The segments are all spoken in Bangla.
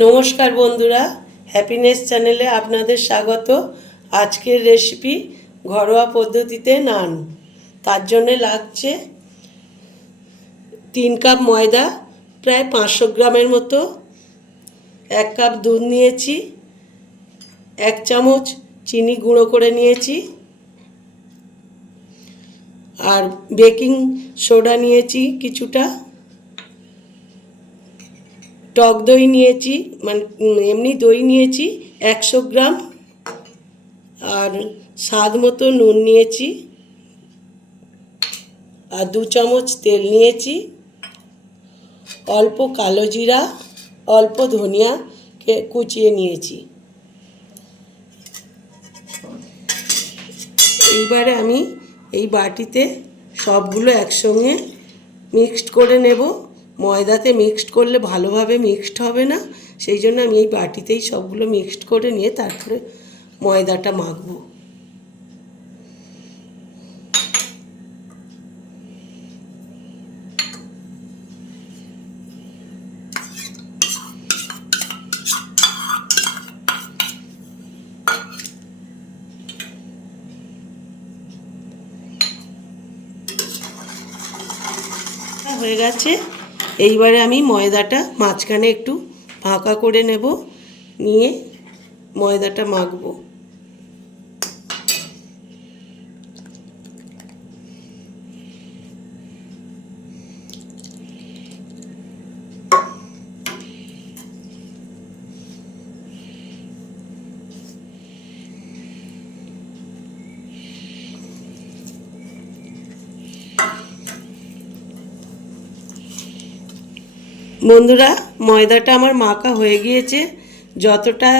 নমস্কার বন্ধুরা, হ্যাপিনেস চ্যানেলে আপনাদের স্বাগত। আজকের রেসিপি ঘরোয়া পদ্ধতিতে নান। তার জন্য লাগছে 3 কাপ ময়দা, প্রায় 500 গ্রামের মতো, 1 কাপ দুধ নিয়েছি, 1 চামচ চিনি গুঁড়ো করে নিয়েছি, আর বেকিং সোডা নিয়েছি কিছুটা, টক দই নিয়েছি, মানে এমনি দই নিয়েছি 100 গ্রাম, আর স্বাদ মতো নুন নিয়েছি, আর 2 চামচ তেল নিয়েছি, অল্প কালো জিরা, অল্প ধনিয়া কুচিয়ে নিয়েছি। এইবারে আমি এই বাটিতে সবগুলো একসঙ্গে মিক্সড করে নেব। ময়দাতে মিক্সড করলে ভালোভাবে মিক্সড হবে না, সেই জন্য আমি এই বাটিতেই সবগুলো মিক্সড করে নিয়ে তারপরে ময়দাটা মাখবো। হয়ে গেছে। এইবারে আমি ময়দাটা মাঝখানে একটু ফাঁকা করে নেব, নিয়ে ময়দাটা মাখবো। বন্ধুরা, ময়দাটা আমার মাখা হয়ে গিয়েছে। যতটা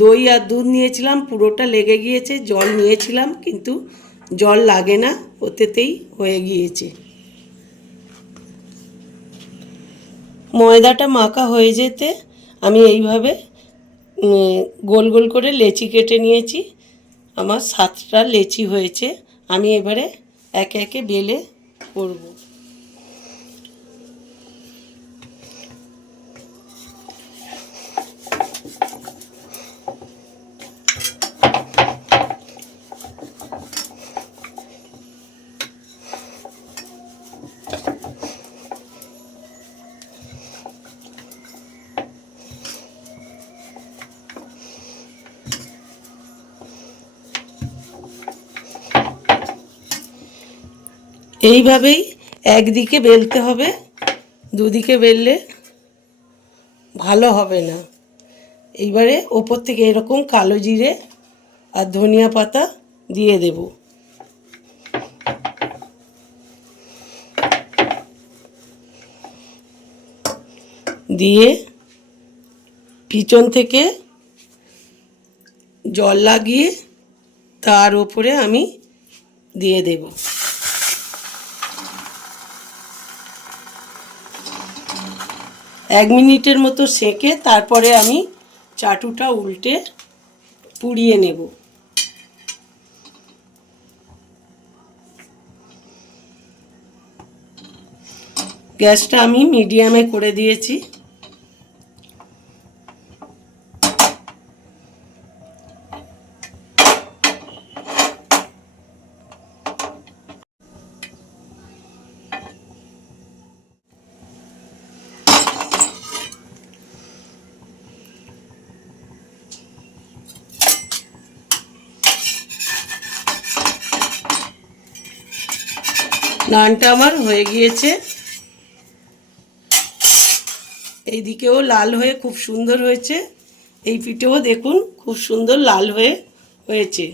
দই আর দুধ নিয়েছিলাম পুরোটা লেগে গিয়েছে। জল নিয়েছিলাম কিন্তু জল লাগে না, ওতেতেই হয়ে গিয়েছে। ময়দাটা মাখা হয়ে যেতে আমি এইভাবে গোল গোল করে লেচি কেটে নিয়েছি। আমার 7টা লেচি হয়েছে। আমি এবারে একে একে বেলে করব। এইভাবেই একদিকে বেলতে হবে, দুদিকে বেললে ভালো হবে না। এইবারে ওপর থেকে এরকম কালো জিরে আর ধনিয়া পাতা দিয়ে দেব। দিয়ে পিছন থেকে জল লাগিয়ে তার উপরে আমি দিয়ে দেব। 1 মিনিটের মতো সেঁকে তারপরে আমি চাটুটা উল্টে পুড়িয়ে নেব। গ্যাসটা আমি মিডিয়ামে করে দিয়েছি। নানটা আমার হয়ে গিয়েছে। এই দিকেও লাল হয়ে খুব সুন্দর হয়েছে, এই পিঠেও দেখুন খুব সুন্দর লাল হয়েছে।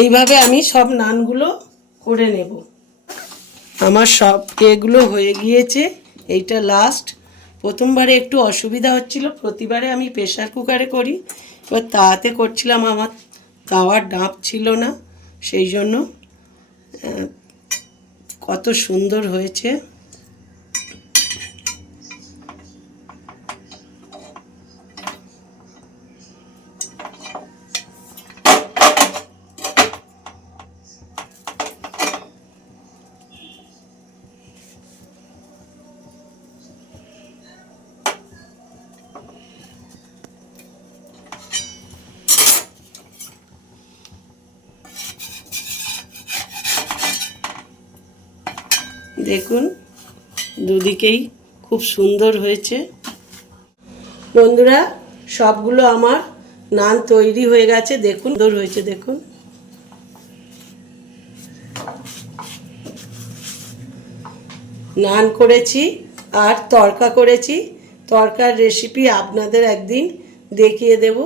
এইভাবে আমি সব নানগুলো করে নেব। আমার সব এগুলো হয়ে গিয়েছে, এইটা লাস্ট। প্রথমবারে একটু অসুবিধা হচ্ছিল, প্রতিবারে আমি প্রেশার কুকারে করি, এবার তাতে করছিলাম, আমার তাওয়ার ডাঁপ ছিল না, সেই জন্য কত সুন্দর হয়েছে। দেখুন দুদিকেই খুব সুন্দর হয়েছে। বন্ধুরা সবগুলো আমার নান তৈরি হয়ে গেছে, দেখুন সুন্দর হয়েছে। দেখুন নান করেছি আর তড়কা করেছি। তড়কার রেসিপি আপনাদের একদিন দেখিয়ে দেব।